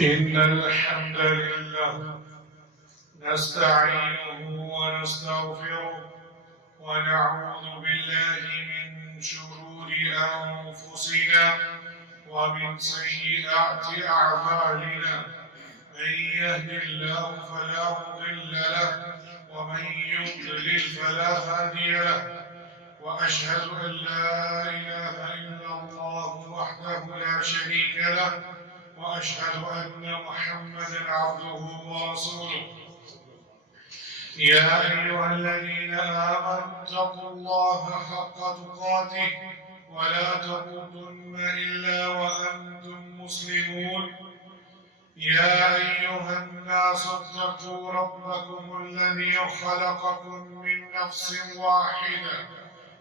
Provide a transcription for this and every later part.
إن الحمد لله نستعينه ونستغفره ونعوذ بالله من شرور أنفسنا ومن سيئات أعمالنا من يهد الله فلا مضل له ومن يضلل فلا هادي له وأشهد أن لا إله إلا الله وحده لا شريك له وأشهد أن محمدًا عبده ورسوله يا أيها الذين آمنوا اتقوا الله حق تقاته ولا تموتن إلا وأنتم مسلمون يا أيها الناس اتقوا ربكم الذي خلقكم من نفس واحدة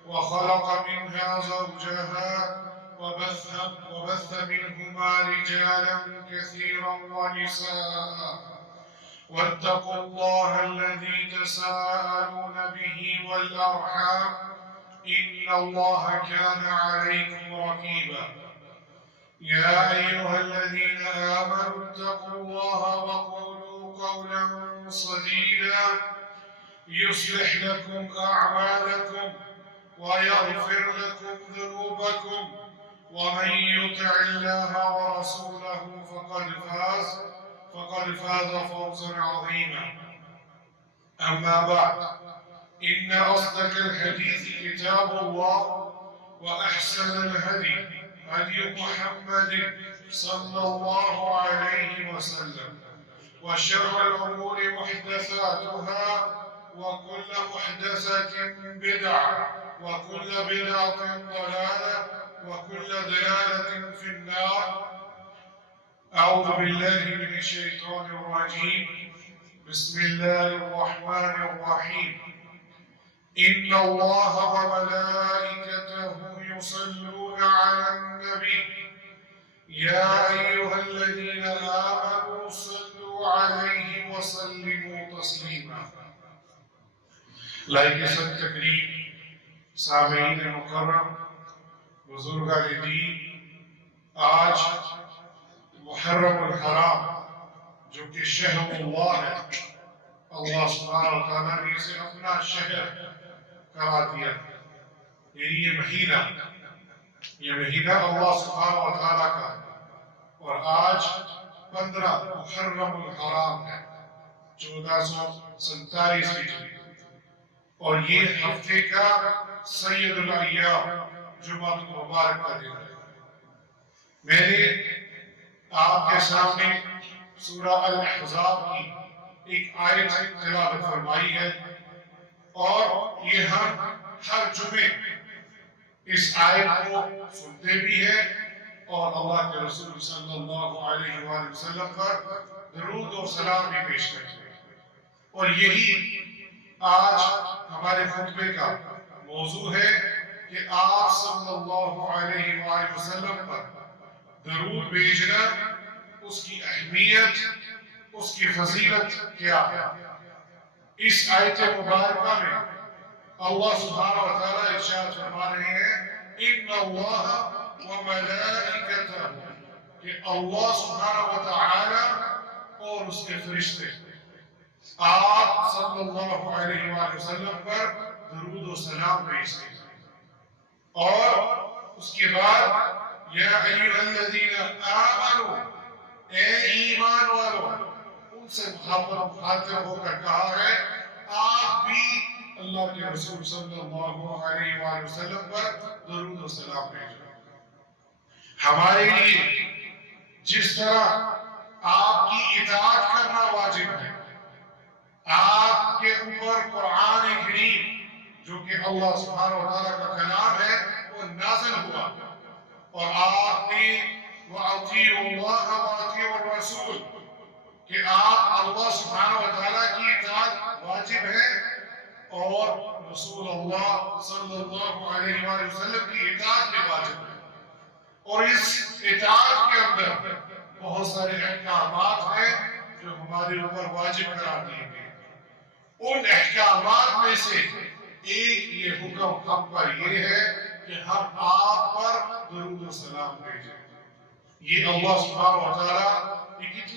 وخلق منها زوجها وبث منهما رجالا كثيرا ونساء واتقوا الله الذي تساءلون به والأرحام إن الله كان عليكم رقيبا يا أيها الذين آمنوا اتقوا الله وقولوا قولا سديدا يصلح لكم أعمالكم ويغفر لكم ذنوبكم ومن يطع الله ورسوله فقد فاز فوزا عظيما أما بعد إن أصدق الحديث كتاب الله وأحسن الهدي هدي محمد صلى الله عليه وسلم وشر الأمور محدثاتها وكل محدثة بدعة وكل بدعة ضلالة وكل ضلالة في النار أعوذ بالله من الشيطان الرجيم بسم الله الرحمن الرحيم إن الله وملائكته يصلون على النبي يا أيها الذين آمنوا صلوا عليه وسلموا تسليما لائق سب تقریب سامعین مکرم بزرگان دین، آج محرم الحرام جو کہ شہر اللہ ہے، اللہ سبحانہ و تعالیٰ نے اسے اپنا شہر قرار دیا۔ یہ مہینہ اللہ سبحانہ و تعالیٰ کا ہے، اور آج 15 محرم الحرام ہے 1447 ہجری، اور یہ ہفتے کا سید الایام جمعہ مبارک کا دن ہے۔ میں نے آپ کے سامنے سورہ الاحزاب کی ایک آیت تلاوت فرمائی ہے، اور یہ ہم ہر جمعے اس آیت کو سنتے بھی ہیں اور اللہ کے رسول صلی اللہ علیہ وآلہ وسلم پر درود و سلام بھی پیش کرتے ہیں۔ اور یہی آج ہمارے خطبے کا موضوع ہے کہ آپ صلی اللہ علیہ وآلہ وسلم پر درود بھیجنا، اس کی اہمیت، اس کی فضیلت کیا ہے۔ اس آیت مبارکہ میں اللہ سبحانہ و تعالیٰ ارشاد فرما رہے ہیں ان اللہ وملائکتہ، کہ اللہ سبحانہ و تعالیٰ اور اس کے فرشتے آپ صلی اللہ علیہ وآلہ وسلم پر درود و سلام بھیجتے ہیں۔ اور اس کے بعد یا ایھا الذین آمنوا، اے ایمان والو، ان سے مخاطب ہو کر کہا ہے آپ بھی اللہ کے رسول صلی اللہ علیہ وآلہ وسلم پر درود و سلام بھیجو۔ ہمارے لیے جس طرح آپ کی اطاعت کرنا واجب ہے، آپ کے اوپر قرآن کریم جو کہ اللہ سبحانہ و تعالیٰ کا کلام ہے وہ نازل ہوا، اور آپ نے وَأَطِيعُوا اللَّهَ وَأَطِيعُوا الرَّسُولَ کہ آپ اللہ سبحانہ و تعالیٰ کی اطاعت واجب ہے اور رسول اللہ صلی اللہ علیہ وآلہ وسلم کی اطاعت بھی واجب ہے۔ اور اس اطاعت کے اندر بہت سارے احکامات ہیں جو ہمارے اوپر واجب قرار دیے گئے۔ ان احکامات میں سے ایک یہ حکم ہم پر یہ ہے کہ ہم آپ پر درود و سلام بھیجیں۔ یہ اللہ سبحانہ و تعالیٰ کی کتنی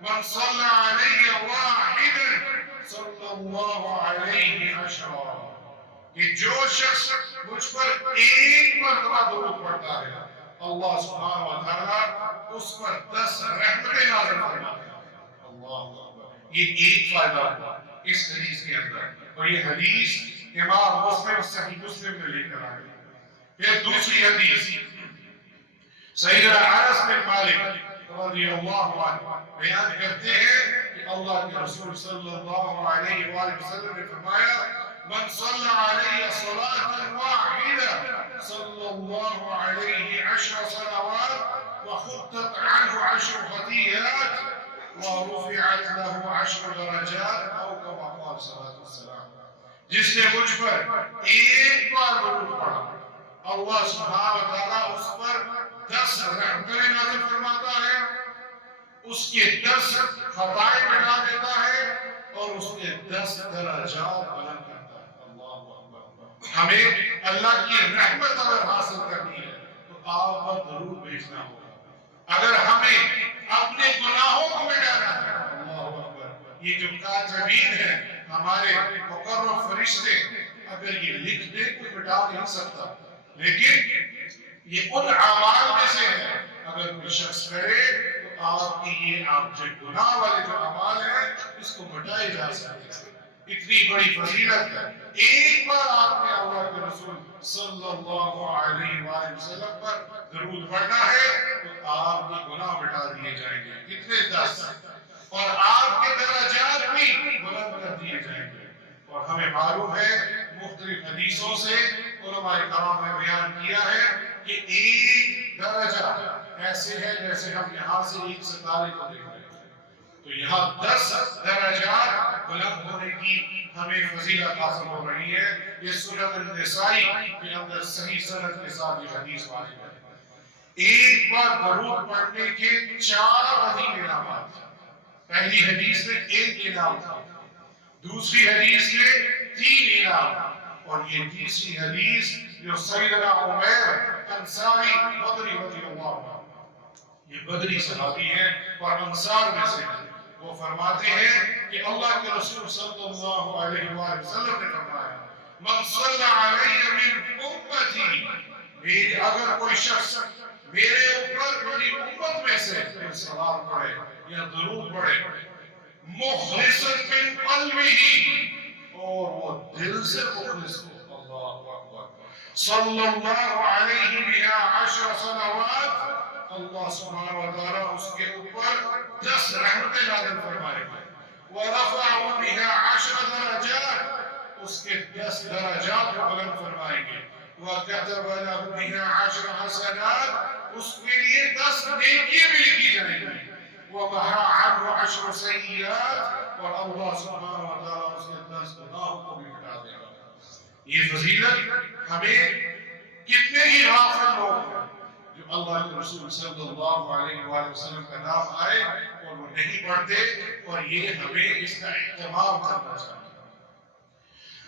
من صلى علي واحدا صلى الله عليه عشرا، کہ جو شخص مجھ پر ایک مرتبہ درود پڑھتا ہے اللہ سبحانہ و تعالیٰ اس پر 10 رحمتیں نازل فرماتا ہے۔ اللہ اکبر، یہ ایک فائدہ ہوا اس حدیث کے اندر، اور یہ حدیث امام مسلم صحیح مسلم میں لے کر آئے۔ پھر دوسری حدیث سیدنا انس بن مالک رضی اللہ عنہ بیان کرتے ہیں کہ اللہ کے رسول صلی اللہ علیہ وآلہ وسلم نے فرمایا من صلی علیہ صلاة واحدہ صلی اللہ علیہ 10 صلوات وخطت عنہ 10 خطیئات ورفعت له 10 درجات او کما قال صلی اللہ علیہ وسلم، جس نے مجھ پر ایک بار درود پڑھا اللہ سبحانہ و تعالیٰ اس پر 10 رحمتیں نازل فرماتا ہے، اس کے 10 خطائیں مٹا دیتا ہے اور اس کے 10 درجات بلند کرتا ہے۔ اللہ اکبر، ہمیں اللہ کی رحمت اگر حاصل کرنی ہے تو آپ پر درود بھیجنا ہوگا۔ اگر ہمیں اپنے گناہوں کو مٹانا ہے، اللہ اکبر، یہ جو کاتبین ہیں ہمارے مقرر فرشتے، اگر یہ لکھ دے کوئی مٹا نہیں سکتا، لیکن یہ ان اعمال میں سے ہے اگر کوئی شخص کرے تو آپ کی یہ آپ جو گناہ والے جو اعمال ہیں اس کو مٹائے جا سکتے ہیں۔ اتنی بڑی فضیلت ہے، ایک بار آپ نے اللہ کے رسول صلی اللہ علیہ وآلہ وسلم پر درود پڑھنا ہے تو آپ کے گناہ مٹا دیے جائیں گے، کتنے 10، اور آپ کے درجات بھی بلند کر دیے جائیں گے۔ اور ہمیں معلوم ہے مختلف حدیثوں سے علماء کرام نے بیان کیا ہے کہ ایک درجہ ایسے ہے جیسے ہم یہاں سے ایک ستارے کو دیکھ رہے ہیں، تو یہاں 10 درجات بلند ہونے کی ہمیں فضیلت حاصل ہو رہی ہے۔ یہ سنن النسائی کے اندر صحیح سند کے ساتھ یہ حدیث واضح ہے۔ ایک بار درود پڑھنے کے 4 عظیم انعامات، پہلی حدیث میں 1 انعام تھا، دوسری حدیث میں 3 انعام، اور یہ تیسری حدیث جو سیدنا عمیر انصاری بدری رضی اللہ عنہ، یہ بدری صحابی ہیں اور انصار میں سے ہیں، وہ فرماتے ہیں کہ اللہ کے رسول صلی اللہ علیہ وآلہ وسلم نے فرمایا من صلی علیہ من امتی، میری اگر کوئی شخص میرے اوپر میری امت میں سے کوئی سلام پڑھے یا درود پڑھے مخلصا من قلبہ، اور وہ دل سے مخلص ہو، اللہ اکبر، صلی اللہ علیہ بها 10 صلوات، اللہ سبحانہ و تعالیٰ اس کے اوپر 10 رحمتیں نازل فرمائے گا، ورفع بها 10 درجات، اس کے 10 درجات کو بلند فرمائیں گے، وكتب له بها 10 حسنات، اس کے لیے 10 نیکیاں بھی لکھی جائیں گی، ومحى عنه 10 سیئات، اور اللہ سبحانہ و تعالیٰ اس کے 10 گناہوں کو بھی مٹا دے گا۔ یہ فضیلت ہمیں کتنے ہی غافل لوگ ہیں جو اللہ کے رسول صلی اللہ علیہ وآلہ وسلم کا نام آئے اور وہ نہیں پڑھتے، اور یہ ہمیں اس کا اہتمام کرنا چاہیے۔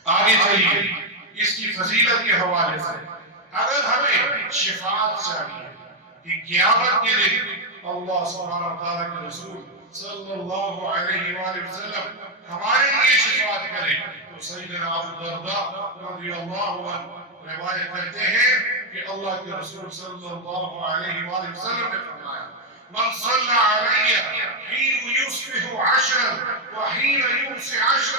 آگے چلیے اس کی فضیلت کے حوالے سے، اگر ہمیں شفاعت چاہیے کہ قیامت کے دن اللہ سبحانہ و تعالیٰ کے رسول صلی اللہ علیہ وآلہ وسلم ہمارے لیے شفاعت کرے، تو سیدنا ابو الدرداء رضی اللہ عنہ روایت کرتے ہیں کہ اللہ کے رسول صلی اللہ علیہ وآلہ وسلم نے فرمایا من صلی علیہ حین یصبح 10 وحین یمسی 10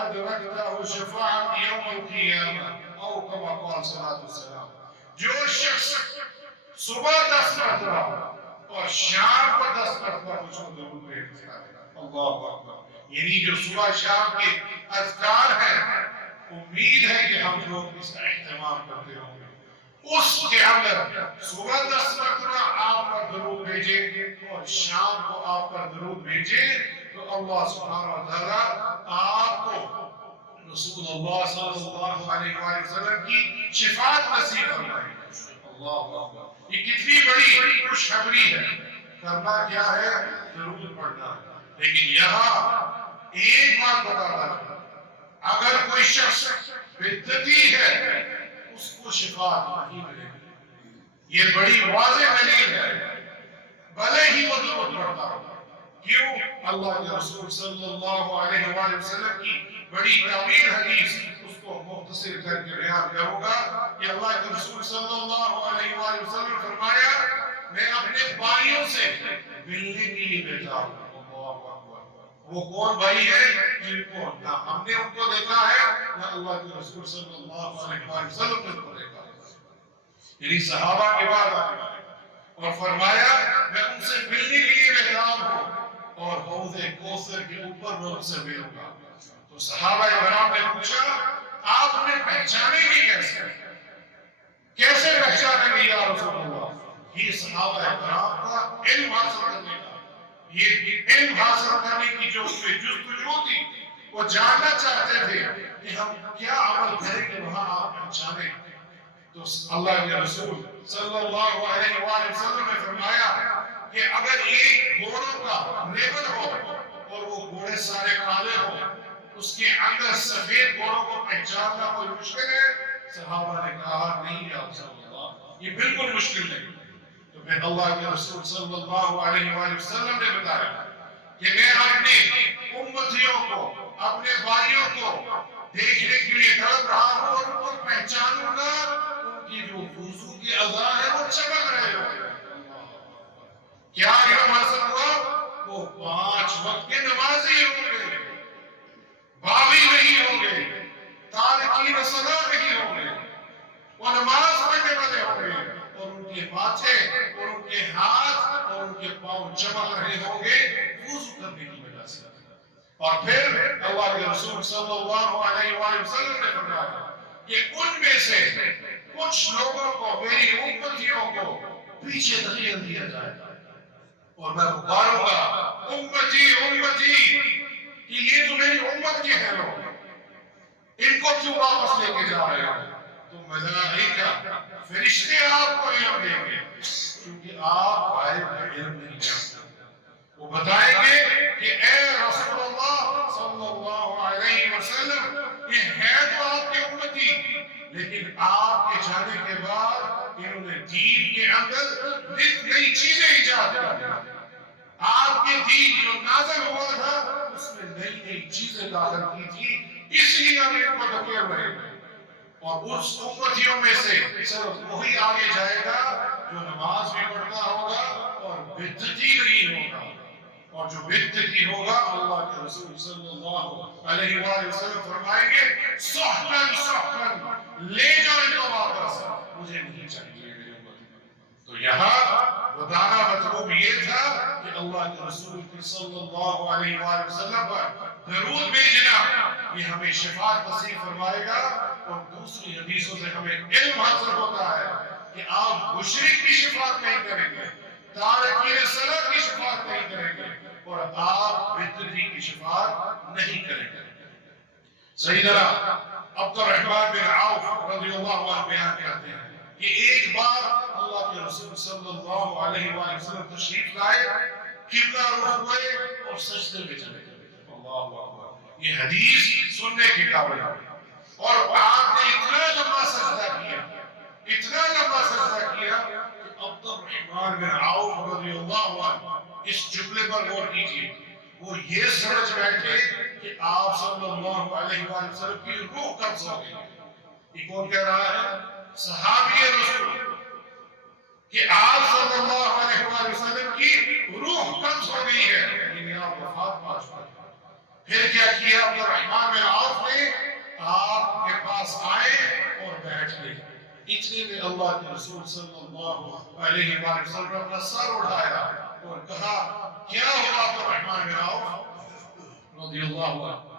ادرکتہ شفاعت یوم القیامہ، او کما قال صلی اللہ علیہ وسلم، جو شخص صبح 10 مرتبہ اور شام کو 10 مرتبہ مجھ کو درود بھیجتا ہے، اللہ اکبر، یعنی جو صبح شام کے اذکار ہیں امید ہے کہ ہم لوگ اس کا اہتمام کرتے ہوں گے، اس کے اندر صبح 10 مرتبہ آپ پر درود بھیجیں اور شام کو آپ پر درود بھیجیں تو اللہ سبحانہ و تعالیٰ آپ کو رسول اللہ صلی اللہ علیہ وآلہ وسلم کی شفاعت نصیب فرمائے۔ اللہ اکبر، یہ کتنی بڑی خوشخبری ہے، کرنا کیا ہے؟ درود پڑھنا، لیکن یہاں ایک بات بتاتا ہے، اگر کوئی شخص بدعتی ہے اس کو شفاعت نہیں ملے گی، یہ بڑی واضح دلیل ہے، بھلے ہی وہ درود پڑھتا ہو، کیوں؟ اللہ کے رسول صلی اللہ علیہ وآلہ وسلم کی بڑی طویل حدیث اس کو مختصر کر کے بیان کروں گا کہ اللہ کے رسول صلی اللہ علیہ وآلہ وسلم نے فرمایا میں اپنے بھائیوں سے ملنے کے لیے بیٹھا ہوں۔ وہ کون بھائی ہے جن کو نہ ہم نے ان کو دیکھا ہے نہ اللہ کے رسول صلی اللہ علیہ وآلہ وسلم نے ان کو دیکھا ہے، یعنی صحابہ کے بعد آنے والے، اور فرمایا میں ان سے ملنے کے لیے بیٹھا ہوں اور حوض کوثر کے اوپر میں ان سے ملوں گا۔ تو صحابہ کرام نے پوچھا آپ انہیں پہچانیں گے کیسے؟ کیسے پہچانیں گے یا رسول اللہ؟ یہ صحابہ کرام کا علم حاصل کرنے کا، یہ علم حاصل کرنے کی جو اس میں جستجو تھی، وہ جاننا چاہتے تھے کہ ہم کیا عمل کریں کہ وہاں آپ پہچانیں۔ تو اللہ کے رسول صلی اللہ علیہ وآلہ وسلم نے فرمایا کہ اگر ایک گھوڑوں کا ریبن ہو اور وہ گھوڑے سارے کالے ہو، اس کے اندر سفید گھوڑوں کو پہچاننا کوئی مشکل ہے؟ صحابہ نے کہا نہیں یا رسول اللہ، یہ بالکل مشکل نہیں۔ تو پھر اللہ کے رسول صلی اللہ علیہ وآلہ وسلم نے بتایا کہ میں اپنے امتیوں کو، اپنے بھائیوں کو دیکھنے کے لیے تڑپ رہا ہوں اور ان کو پہچانوں گا، ان کی جو وضو کی اعضاء ہے وہ چمک رہے ہوں۔ کیا علم حاصل ہوا؟ وہ 5 وقت کے نمازی ہوں گے، باغی نہیں ہوں گے، تارکین صلاۃ نہیں ہوں گے، وہ نماز پڑھنے والے ہوں گے، اور ان کے ماتھے اور ان کے ہاتھ اور ان کے پاؤں چمک رہے ہوں گے وضو کرنے کی وجہ سے۔ اور پھر اللہ کے رسول صلی اللہ علیہ وآلہ وسلم نے فرمایا کہ ان میں سے کچھ لوگوں کو، میری امتیوں کو پیچھے دھکیل دیا جائے گا اور میں پکاروں گا امتی امتی کہ یہ تو میری امت کے ہیں لوگ، ان کو کیوں واپس لے کے جا رہے ہو؟ تو ملائکہ فرشتے آپ کو علم دیں گے کیونکہ آپ غائب کا علم نہیں جانتے۔ وہ بتائیں گے کہ اے رسول اللہ صلی اللہ علیہ وسلم یہ ہے تو آپ کے امتی، لیکن آپ کے جانے کے بعد انہوں نے دین کے اندر نئی چیزیں ایجاد کر دی۔ آپ کے دین جو نازل ہوا تھا اس میں نئی نئی چیزیں داخل کی تھی، اس لیے ہم ان کو دھکیل رہے ہیں۔ اور اس امتیوں میں سے صرف وہی آگے جائے گا جو نماز بھی پڑھتا ہوگا اور بدعتی نہیں ہوگا، اور جو بدعتی ہوگا اللہ کے رسول صلی اللہ علیہ وآلہ وسلم فرمائیں گے سحقاً سحقاً، لے جاؤ ان کو واپس، مجھے نہیں چاہیے میری امت۔ تو یہاں بتانا مطلوب یہ تھا کہ اللہ کے رسول صلی اللہ علیہ وآلہ وسلم پر درود بھیجنا یہ ہمیں شفاعت نصیب فرمائے گا، اور دوسری حدیثوں سے ہمیں علم حاصل ہوتا ہے کہ آپ مشرک کی شفاعت نہیں کریں گے، تارکین صلاۃ کی شفاعت نہیں کریں گے، اور آپ بدعتی کی شفاعت نہیں کریں گے۔ سیدنا عبد الرحمن بن عوف رضی اللہ عنہ بیان کرتے ہیں کہ ایک بار اللہ کے رسول صلی اللہ علیہ وآلہ وسلم تشریف لائے، قبلہ رخ ہوئے اور سجدے میں چلے گئے۔ اللہ اکبر، یہ حدیث سننے کے قابل ہے۔ اور آپ نے اتنا لمبا سجدہ کیا، اتنا لمبا سجدہ کیا کہ عبد الرحمن بن عوف رضی اللہ عنہ اس جملے پر غور کیجیے، وہ یہ سمجھ بیٹھے کہ آپ صلی اللہ علیہ وآلہ وسلم کی روح قبض ہو گئی۔ یہ کون کہہ رہا ہے؟ صحابی رسول، کہ آپ صلی اللہ علیہ وآلہ وسلم کی روح قبض ہو گئی ہے، یعنی آپ وفات پا چکے ہیں۔ پھر کیا کیا عبد الرحمن بن عوف نے؟ آپ کے پاس آئے اور بیٹھ گئے۔ اتنے میں اللہ کے رسول صلی اللہ علیہ وآلہ وسلم نے اپنا سر اٹھایا اور کہا کیا ہوا عبد الرحمن بن عوف رضی اللہ عنہ؟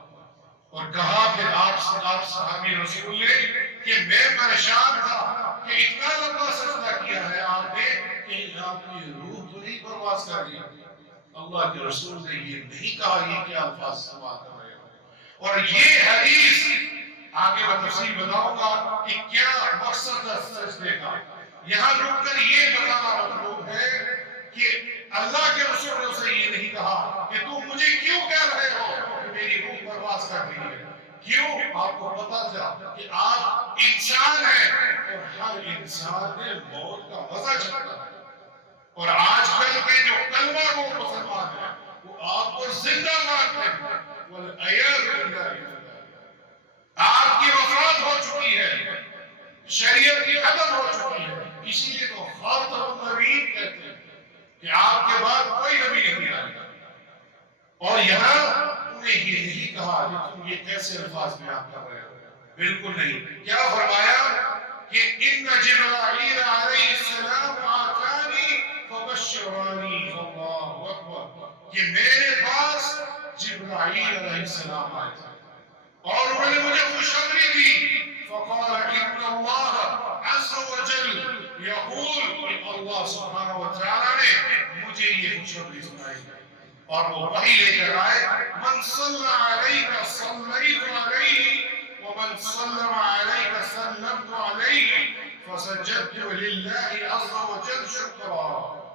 اور کہا پھر آپ صحابی رسول نے کہ میں پریشان تھا کہ اتنا لمبا سجدہ کیا ہے آپ نے کہ آپ کی روح تو نہیں پرواز کر رہی۔ اللہ کے رسول نے یہ نہیں کہا یہ کیا الفاظ استعمال کر رہے ہو۔ اور یہ حدیث آگے میں تفصیل بتاؤں گا کہ کیا مقصد ہے سجدے کا۔ یہاں رک کر یہ بتانا مطلوب ہے کہ اللہ کے رسول نے اسے یہ نہیں کہا کہ تم مجھے کیوں کہہ رہے ہو کہ میری روح پرواز کر رہی ہے۔ کیوں؟ آپ کو پتا تھا کہ آپ انسان ہیں اور ہر انسان نے موت کا مزہ چکھا ہے، اور آج کل کے جو کلمہ گو مسلمان ہیں وہ آپ کو زندہ مانتے ہیں، والعیاذ باللہ، آپ کی وفات ہو چکی ہے، شریعت کی ختم ہو چکی ہے، اسی لیے تو خاتم النبیین کہتے ہیں کہ آپ کے بعد کوئی نبی نہیں آئے گا۔ اور یہاں انہوں نے یہ نہیں کہا کہ تم یہ کیسے الفاظ بیان کر رہے ہو، بالکل نہیں۔ کیا فرمایا کہ ان جبرائیل علیہ السلام آتانی فبشرانی، اللہ اکبر، کہ میرے پاس جبرائیل علیہ السلام آئے تھے اور انہوں نے مجھے خوشخبری دی، فقال ان اللہ عز وجل یقول، کہ اللہ سبحانہ وتعالی نے مجھے یہ خوشخبری سنائی اور وہ وحی لے کر آئے، من صلی علیک صلیت علیہ ومن سلم علیک سلمت علیہ فسجدت للہ عز وجل شکرا،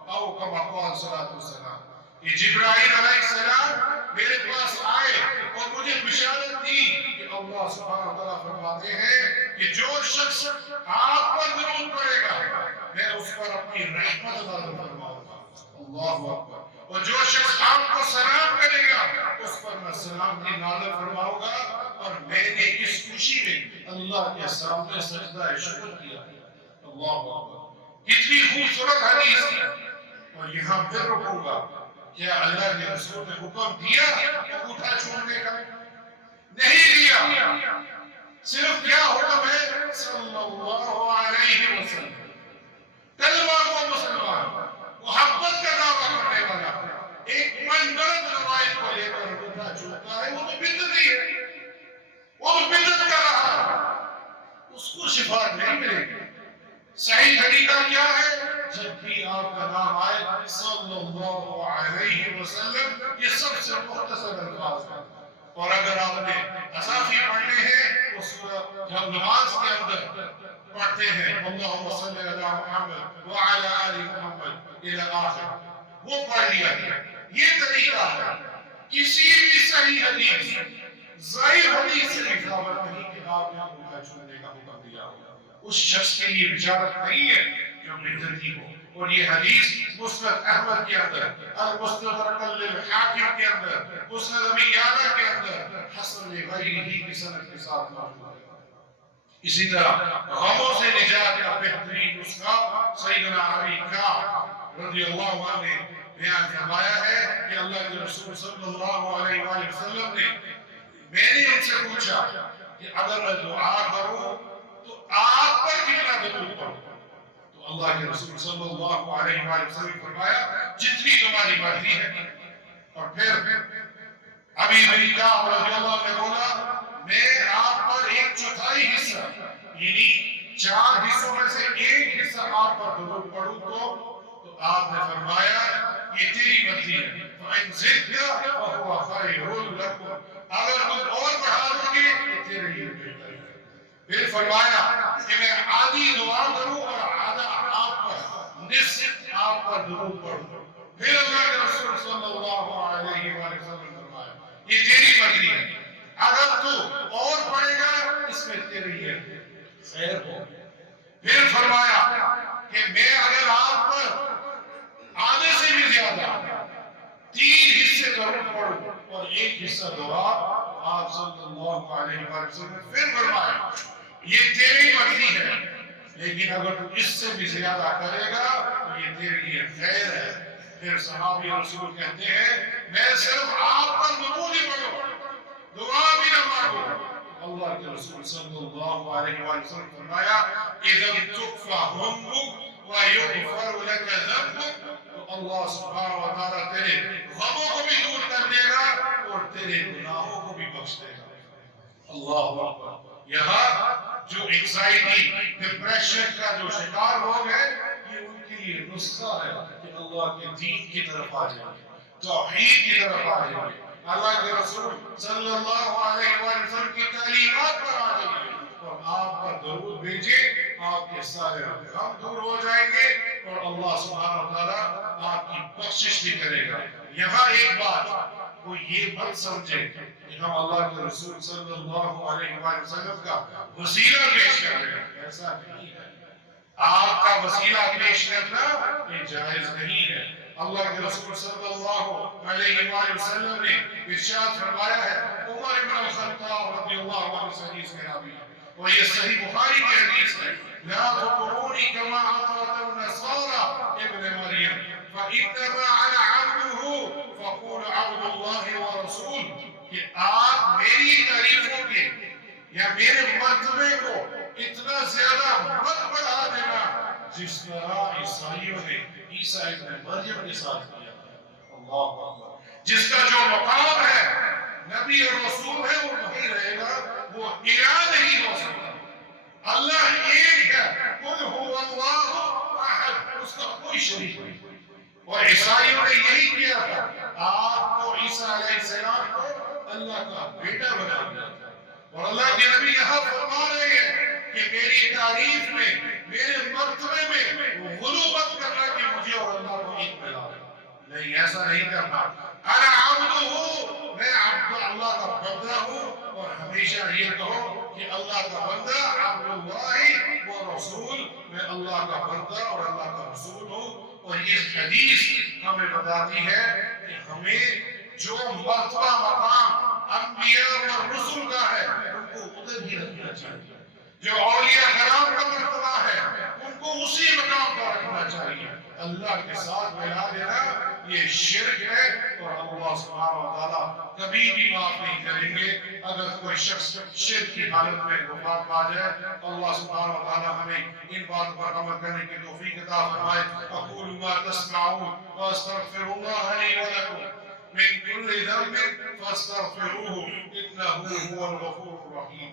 او کما قال صلی اللہ علیہ وسلم۔ یہ جبرائیل علیہ السلام میرے پاس آئے اور مجھے بشارت دی کہ اللہ سبحانہ وتعالیٰ فرماتے ہیں کہ جو شخص آپ پر درود پڑے گا میں اس پر اپنی رحمت نازل فرماؤں گا، اللہ اکبر، اور جو شخص آپ کو سلام کرے گا اس پر میں سلام کی نازل فرماؤں گا۔ اور میں نے اس خوشی میں اللہ کے سامنے سجدہ شکر کیا، اللہ اکبر، کتنی خوبصورت حدیث ہے۔ اور یہاں پھر رکوں گا، کیا اللہ کے رسول نے حکم دیا انگوٹھا چھوڑنے کا؟ نہیں دیا، صرف کیا حکم ہے؟ صلی اللہ علیہ وسلم، کلمہ کو مسلمان، محبت کا دعویٰ کرنے والا ایک من گڑت روایت کو لے کر انگوٹھا چھوڑتا ہے، وہ تو بدعت ہی ہے، وہ تو بدعت کر رہا ہے، اس کو شفاعت نہیں ملے گی۔ صحیح طریقہ کیا ہے؟ جب بھی آپ کا نام آئے صلی اللہ علیہ وسلم، یہ سب سے مختصر الفاظ ہیں۔ اور اگر آپ نے اضافی پڑھنے ہیں اس جب نماز کے اندر پڑھتے ہیں اللہم صلی علی محمد وعلی آل محمد الی آخر، وہ پڑھ لیا گیا۔ یہ طریقہ ہے۔ کسی بھی صحیح حدیث، ضعیف حدیث سے بھی ثابت نہیں کہ آپ نے انگوٹھا چھوڑنے کا حکم دیا ہو۔ اس شخص کے لیے بشارت نہیں ہے جو بدعتی ہو۔ اور یہ حدیث مسند احمد کے اندر، المستدرک للحاکم کے اندر، مسند ابی یعلا کے اندر حسن غیرہ کی سند کے ساتھ موجود ہے۔ اسی طرح غموں سے نجات کا بہترین نسخہ سیدنا علی کعب رضی اللہ عنہ نے بیان فرمایا ہے کہ اللہ کے رسول صلی اللہ علیہ وآلہ وسلم نے، میں نے ان سے پوچھا کہ اگر میں دعا کروں تو آپ پر کتنا درود پڑھوں؟ تو اللہ کے رسول صلی اللہ علیہ وآلہ وسلم فرمایا جتنی تمہاری مرضی ہے۔ اور پھر ابی بن کعب رضی اللہ عنہ نے بولا میں آپ پر 1/4 حصہ، یعنی 4 حصوں میں سے 1 حصہ آپ پر درود پڑھوں تو آپ نے فرمایا یہ تیری مرضی ہے، فَإِن زِدْتَ فَهُوَ خَيْرٌ لَكُمْ، اگر تم اور بڑھا دو گے تو تیرے لیے بہتر ہے۔ پھر فرمایا کہ میں آدھی دعا کروں اور آدھا آپ پر، نصف آپ پر درود پڑھوں۔ پھر اللہ کے رسول صلی اللہ علیہ وآلہ وسلم فرمایا یہ تیری مرضی ہے، اگر تو اور پڑھے گا اس میں تیرے لیے خیر ہو۔ پھر فرمایا کہ میں اگر آپ پر آدھے سے بھی زیادہ 3 حصے درود پڑھوں اور 1 حصہ دعا، آپ صلی اللہ علیہ وآلہ وسلم نے پھر فرمایا یہ تیری مرضی ہے، لیکن اگر تو اس سے بھی زیادہ کرے گا تو یہ تیرے لیے خیر ہے۔ پھر صحابی رسول کہتے ہیں میں صرف آپ پر درود ہی پڑھوں، دعا بھی نہ مانگو۔ اللہ کے رسول صلی اللہ علیہ وآلہ وسلم فرمایا اذا تکفى همك ويغفر لك ذنبك، تو اللہ سبحانہ وتعالیٰ تیرے غموں کو بھی دور کر دے گا اور تیرے گناہوں کو بھی بخش دے گا۔ اللہ اکبر۔ یہاں جو انزائٹی، ڈپریشن کا جو شکار لوگ ہیں یہ ان کے لیے نسخہ ہے کہ اللہ کے دین کی طرف آ جائیں، توحید کی طرف آ جائیں، اللہ کے رسول صلی اللہ علیہ وآلہ وسلم کی تعلیمات پر آ جائیں اور آپ پر درود بھیجیں، آپ کے سارے غم دور ہو جائیں گے اور اللہ سبحانہ وتعالیٰ آپ کی بخشش بھی کرے گا۔ یہاں ایک بات وہ یہ مت سمجھے کہ ہم اللہ کے رسول صلی اللہ علیہ وآلہ وسلم کا وسیلہ پیش کر رہے ہیں، ایسا نہیں ہے۔ آپ کا وسیلہ پیش کرنا یہ جائز نہیں ہے۔ اللہ کے رسول صلی اللہ علیہ وآلہ وسلم نے ارشاد فرمایا ہے، عمر بن الخطاب رضی اللہ عنہ سے حدیث میں راوی ہے اور یہ صحیح بخاری کی حدیث ہے، لا تطرونی کما اطرت النصارى ابن مریم فانما انا عبده فقول عبد اللہ ورسول، کہ آپ میری تعریفوں کے یا میرے مرتبے کو اتنا زیادہ مت بڑھا دینا جس طرح عیسائیوں نے عیسیٰ ابن مریم کے ساتھ کیا ہے۔ اللہ اکبر، جس کا جو مقام ہے نبی اور رسول ہے وہ وہی رہے گا، وہ الہ نہیں ہو سکتا۔ اللہ ایک ہے، قل هو اللہ احد، اس کا کوئی شریک نہیں۔ اور عیسائیوں نے یہی کیا تھا، آپ کو عیسیٰ علیہ السلام کو اللہ کا بیٹا بنا دیا تھا، اور اللہ کے نبی یہاں فرما رہے ہیں کہ میری تعریف میں، میرے مرتبے میں غلوبت کرنا کہ مجھے اور اللہ کو ایک ملا، نہیں ایسا نہیں کرنا۔ انا عبدہ، میں عبد اللہ کا بندہ ہوں، اور ہمیشہ یہ کہو کہ اللہ کا بندہ عبد اللہ و رسول، میں اللہ کا بندہ اور اللہ کا رسول ہوں۔ اور یہ حدیث ہمیں بتاتی ہے کہ ہمیں جو مرتبہ مقام انبیاء اور رسول کا ہے ان کو ادھر ہی رکھنا چاہیے، جو اولیاء کرام کا مرتبہ ہے ان کو اسی مقام پر رکھنا چاہیے۔ اللہ کے ساتھ ملا دینا یہ شرک ہے، اور اللہ سبحانہ و تعالیٰ کبھی بھی معاف نہیں کریں گے۔ اگر کوئی شخص شرک کی حالت میں وفات پا جائے، اللہ سبحانہ و تعالیٰ ہمیں ان باتوں پر عمل کرنے کی توفیق عطا فرمائے۔ اقول ما تسمعون واستغفر اللہ لی ولکم من كل ذنب فاستغفروه انه هو الغفور الرحيم۔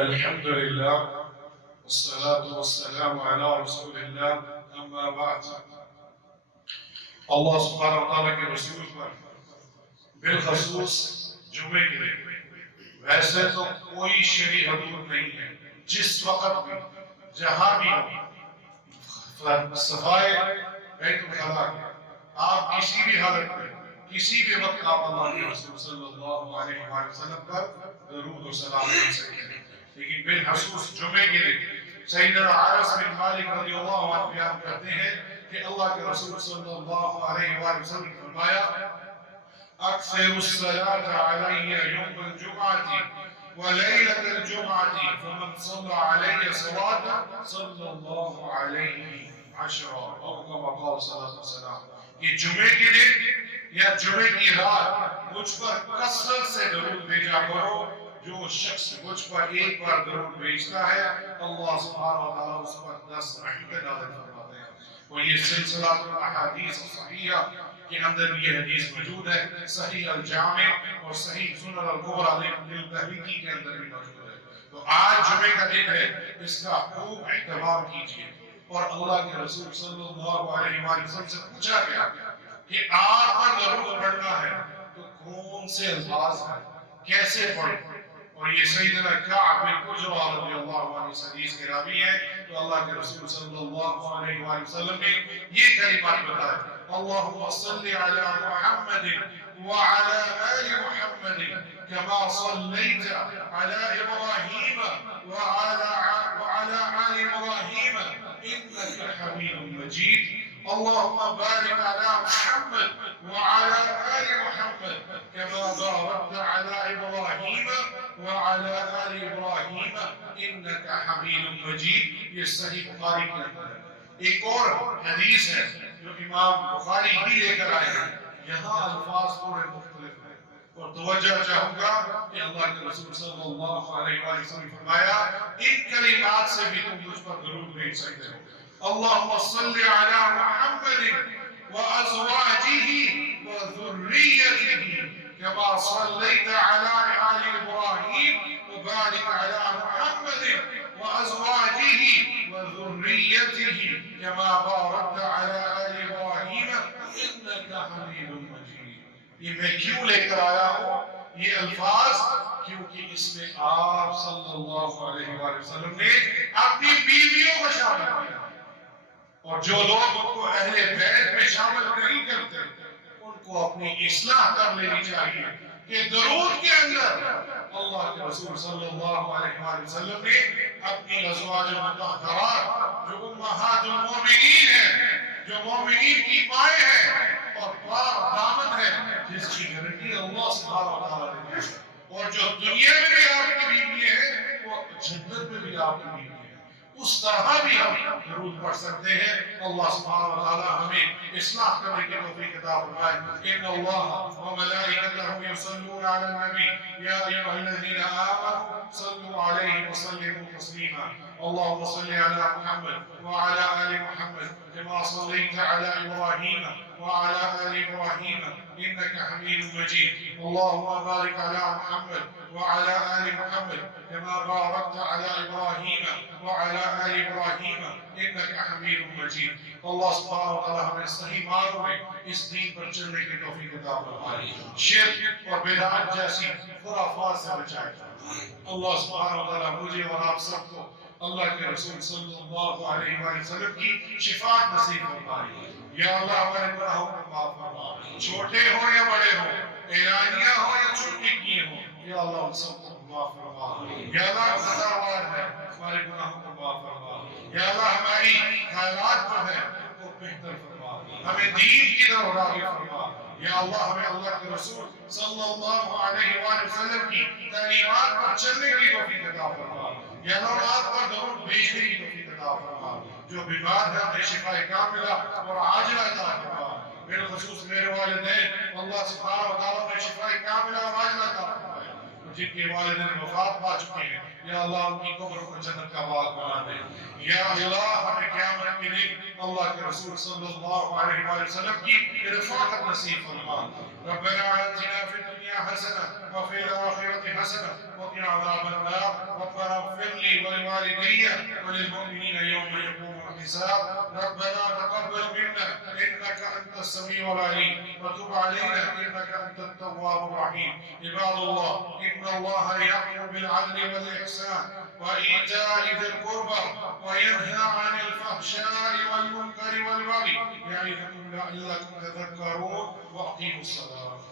الحمد لله والصلاة والسلام على رسول الله، اما بعد۔ اللہ سبحانہ وتعالیٰ کے رسول پر بالخصوص جمعے کے دن ویسے تو کوئی شرعی حدود نہیں ہے، جس وقت بھی جہاں بھی صفائے بیت الخلا کے آپ کسی بھی حالت میں کسی بھی وقت آپ اللہ کے رسول صلی اللہ علیہ وآلہ وسلم پر درود و سلام کر سکتے ہیں، لیکن بالخصوص جمعے کے دن سیدنا انس بن مالک رضی اللہ عنہ بیان کرتے ہیں کہ اللہ کے رسول صلی اللہ علیہ وآلہ وسلم نے فرمایا، اکثر الصلاة علی یوم الجمعہ ولیلۃ الجمعہ فمن صلی علی صلاة صلی اللہ علیہ عشرہ، اور کما قال صلی اللہ علیہ وسلم کہ جمعے کے دن یا جمعے کی رات مجھ پر کثرت سے درود بھیجا کرو، جو شخص مجھ پر ایک بار درود بھیجتا ہے اللہ سبحانہ و تعالیٰ اس پر 10 رحمتیں نازل فرماتے ہیں۔ اور یہ سلسلہ احادیث صحیحہ کے اندر بھی یہ حدیث موجود ہے، صحیح الجامع اور صحیح سنن الکبریٰ للبیہقی کے اندر بھی موجود ہے۔ تو آج جمعے کا دن ہے، اس کا خوب اہتمام کیجیے۔ اور اللہ کے رسول صلی اللہ علیہ وآلہ وسلم سے پوچھا گیا کہ آپ پر درود پڑھنا ہے تو کون سے الفاظ ہیں، کیسے پڑھیں؟ اور یہ سیدنا کعب بن عجرہ رضی اللہ عنہ اس حدیث کے راوی ہے، تو اللہ کے رسول صلی اللہ علیہ وآلہ وسلم نے یہ کلمات بتائے، اللہم صلی علی محمد وعلى آل محمد كما صليت على إبراهيم وعلى آل إبراهيم إنك حميد مجيد، اللهم بارك على محمد وعلى آل محمد كما باركت على إبراهيم وعلى آل إبراهيم إنك حميد مجيد۔ یہ صحیح بخاری کے اندر ہے۔ ایک اور حدیث ہے جو امام بخاری ہی لے کر آئے ہیں، یہاں الفاظ تھوڑے مختلف ہیں، اور توجہ چاہوں گا کہ اللہ کے رسول صلی اللہ علیہ وآلہ وسلم نے فرمایا ان کلمات سے بھی تم مجھ پر درود بھیج سکتے ہو، اللهم صل على محمد وأزواجه وذريته كما صليت على آل إبراهيم وبارك على محمد وأزواجه وذريته كما باركت على آل إبراهيم إنك حميد مجيد۔ یہ میں کیوں لے کر آیا ہوں یہ الفاظ؟ کیونکہ اس میں آپ صلی اللہ علیہ وآلہ وسلم نے اپنی بیویوں کو شامل کیا، اور جو لوگ ان کو اہل بیت میں شامل نہیں کرتے ان کو اپنی اصلاح کر لینی چاہیے کہ درود کے اندر اللہ کے رسول صلی اللہ علیہ وآلہ وسلم نے اپنی ازواج مطہرات جو امہات المومنین ہیں، جو مومنین کی مائیں ہیں اور پاک دامن ہے، جس کی گارنٹی اللہ سبحانہ وتعالیٰ نے دی، اور جو دنیا میں بھی آپ کی بیوی ہے وہ جنت میں بھی آپ کی بیوی ہے، اس طرح بھی ہم درود پڑھ سکتے ہیں۔ اللہ سبحانہ وتعالیٰ ہمیں اصلاح کرنے کی توفیق عطا فرمائے۔ ان اللہ وملائکتہ یصلون علی النبی یا ایھا الذین آمنوا صلوا علیہ وسلموا تسلیما۔ اللهم صل على محمد وعلى آل محمد كما صليت على إبراهيم وعلى آل إبراهيم إنك حميد مجيد۔ اللهم بارك على محمد وعلى آل محمد كما باركت على إبراهيم وعلى آل إبراهيم إنك حميد مجيد۔ اللہ سبحانہ وتعالی ہمیں صحیح معنوں میں اس دین پر چلنے کی توفیق عطا فرمائے، شرک اور بدعت جیسی خرافات سے بچائے۔ اللہ سبحانہ وتعالی مجھے اور آپ سب کو اللہ کے رسول صلی اللہ علیہ وآلہ وسلم کی شفاعت نصیب فرمائے۔ یا اللہ ہمارے گناہوں کو معاف فرما، چھوٹے ہوں یا بڑے ہوں، اعلانیہ ہوں یا چھٹی کیے ہوں، یا اللہ ہم سب کو معاف فرما۔ یا اللہ خطاوار ہے، ہمارے گناہوں کو معاف فرما۔ یا اللہ ہماری خیالات جو ہے ان کو بہتر فرما، ہمیں دین کی طرف راغب فرما۔ یا اللہ ہمیں اللہ کے رسول صلی اللہ علیہ وآلہ وسلم کی تعلیمات پر چلنے کی توفیق عطا فرما۔ یا اللہ اولاد پر درود بھیجنے کی توفیق عطا فرما، جو بیمار ہے انہیں شفا کاملہ اور عاجلہ عطا فرما۔ بالخصوص میرے والدین اللہ سبحانہ وتعالیٰ نے شفا کاملہ اور عاجلہ عطا فرمائے، جن کے والدین وفات پا چکے ہیں یا اللہ ان کی قبر کو جنت کا باغ بنا دے۔ یا اللہ ہمیں قیامت کے دن اللہ کے رسول صلی اللہ علیہ وآلہ وسلم کی رفاقت نصیب فرما۔ ربنا آتنا فی الدنیا حسنہ وفی الآخرة حسنہ وقنا عذاب النار۔ ربنا اغفر لي ولوالدي وللمؤمنين يوم يقوم الحساب۔ ربنا تقبل منا إنك أنت السميع العليم وتب علينا إنك أنت التواب الرحيم۔ عباد الله إن الله يأمر بالعدل والإحسان وإيتاء ذي القربى وينهى عن الفحشاء والمنكر والبغي يعظكم لعلكم تذكرون وأقيموا الصلاة۔